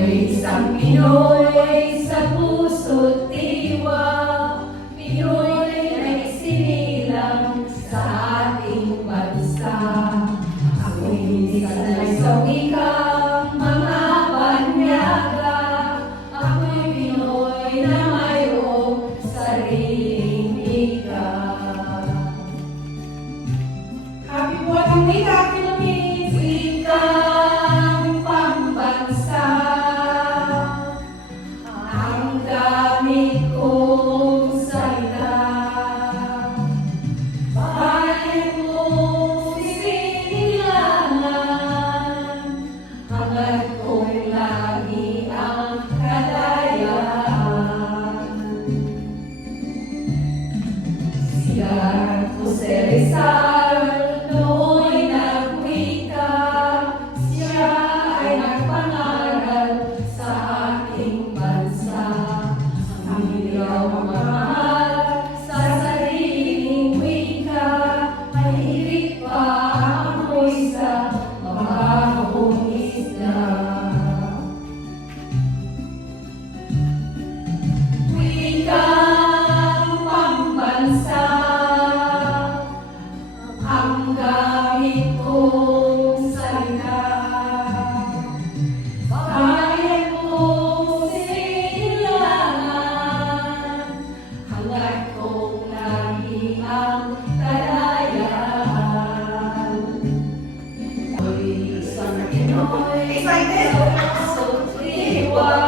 Isang Pinoy sa puso't diwa, Pinoy na isinilang sa ating bansa. Ako'y hindi sanay sa wikang mga banyaga, ako'y Pinoy na mayroong sariling wika. Happy Boarding Week, Philippines! Wikang pambansa, ang gamit kong salita. Bayan kong sinilangan, hangad kong lagi ang kalayaan. Si Jose Rizal nooy nagwika, siya ay nagpangaral sa ating bansa. Ang iyong magmahal sa sariling wika, ay hirit pa amoy sa mabahong isla. Wikang pambansa, ang gamit kong salita. Bayan kong sinilangan, hangad kong lagi ang kalayaan. Ako'y isang Pinoy sa puso't diwa,